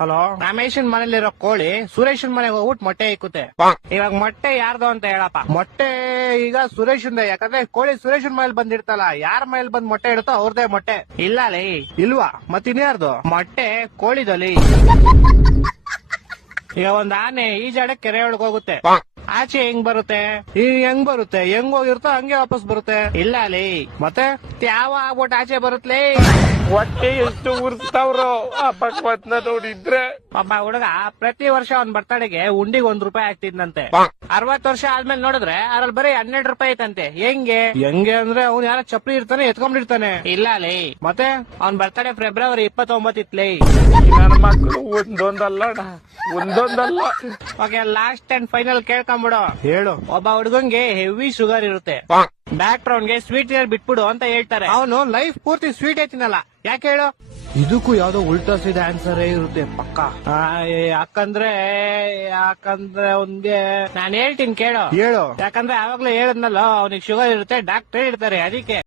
Hello, ರಮೇಶನ್ ಮನೇಲಿರೋ ಕೋಳಿ ಸುರೇಶನ್ ಮನೆಗೆ ಹೋಗ್ಬಿಟ್ಟು ಮೊಟ್ಟೆ ಇಕ್ಕುತ್ತೆ. ಇವಾಗ ಮೊಟ್ಟೆ ಯಾರ್ದು ಅಂತ ಹೇಳಪ್ಪ. ಮೊಟ್ಟೆ ಈಗ ಸುರೇಶನ್, ಯಾಕಂದ್ರೆ ಕೋಳಿ ಸುರೇಶನ್ ಮನೇಲಿ ಬಂದಿರ್ತಲ್ಲ, ಯಾರ ಮನೇಲಿ ಬಂದ್ ಮೊಟ್ಟೆ ಇಡುತ್ತೋ ಅವ್ರದೇ ಮೊಟ್ಟೆ. ಇಲ್ಲ ಲೇ, ಇಲ್ವಾ? ಮತ್ತಿನ್ಯಾರ್ದು ಮೊಟ್ಟೆ? ಕೋಳಿದಲ್ಲಿ. ಈಗ ಒಂದ್ ಆನೆ ಈಜಾಡ ಕೆರೆ ಒಳಗ್ ಹೋಗುತ್ತೆ, ಆಚೆ ಹೆಂಗ್ ಬರುತ್ತೆ? ಹೆಂಗ್ ಬರುತ್ತೆ? ಹೆಂಗ್ ಹೋಗಿರುತ್ತೋ ಹಂಗೆ ವಾಪಸ್ ಬರುತ್ತೆ. ಇಲ್ಲ ಲೇ, ಮತ್ತೆ ಯಾವ ಆಗ್ಬಿಟ್ಟು ಆಚೆ ಬರುತ್ತಲೇ? ಹೊಟ್ಟೆ ಎಷ್ಟು ಉರ್ಸ್ತಾವ್ರೋ ಆ ಭಗವತ್ನ ನೋಡಿದ್ರೆ. ಒಬ್ಬ ಹುಡುಗ ಪ್ರತಿ ವರ್ಷ ಅವ್ನ್ ಬರ್ತಡೆಗೆ ಉಂಡಿಗೆ ₹1 ಆಗ್ತಿದ್ನಂತೆ. 60 ವರ್ಷ ಆದ್ಮೇಲೆ ನೋಡಿದ್ರೆ ಅದ್ರಲ್ಲಿ ಬರೀ ₹12 ಐತಂತೆ. ಹೆಂಗೆ ಅಂದ್ರೆ ಅವ್ನು ಯಾರ ಚಪ್ಪಲಿ ಇರ್ತಾನೆ ಎತ್ಕೊಂಡಿರ್ತಾನೆ. ಇಲ್ಲ ಲೇ, ಮತ್ತೆ ಅವ್ನ್ ಬರ್ತಡೆ ಫೆಬ್ರವರಿ 29 ಇತ್ಲೇ. ನನ್ನ ಮಕ್ಕಳು ಒಂದೊಂದಲ್ಲ. ಓಕೆ, ಲಾಸ್ಟ್ ಅಂಡ್ ಫೈನಲ್ ಕೇಳ್ಕೊಂಬಿಡು. ಹೇಳು. ಒಬ್ಬ ಹುಡುಗಂಗೆ ಹೆವಿ ಶುಗರ್ ಇರುತ್ತೆ, ಡಾಕ್ಟರ್ ಅವ್ನ್ಗೆ ಸ್ವೀಟ್ ಬಿಟ್ಬಿಡು ಅಂತ ಹೇಳ್ತಾರೆ. ಅವನು ಲೈಫ್ ಪೂರ್ತಿ ಸ್ವೀಟ್ ಐತಿನಲ್ಲ, ಯಾಕೆ ಹೇಳು? ಇದಕ್ಕೂ ಯಾವ್ದೋ ಉಲ್ಟಾ ಸೀದಾ ಆನ್ಸರ್ ಇರುತ್ತೆ ಪಕ್ಕ. ಯಾಕಂದ್ರೆ ಅವ್ನ್ಗೆ ನಾನು ಹೇಳ್ತೀನಿ ಕೇಳು. ಯಾಕಂದ್ರೆ ಆವಾಗ್ಲೇ ಹೇಳದ್ನಲ್ಲ, ಅವ್ನಿಗೆ ಶುಗರ್ ಇರುತ್ತೆ, ಡಾಕ್ಟರ್ ಹೇಳ್ತಾರೆ ಅದಕ್ಕೆ.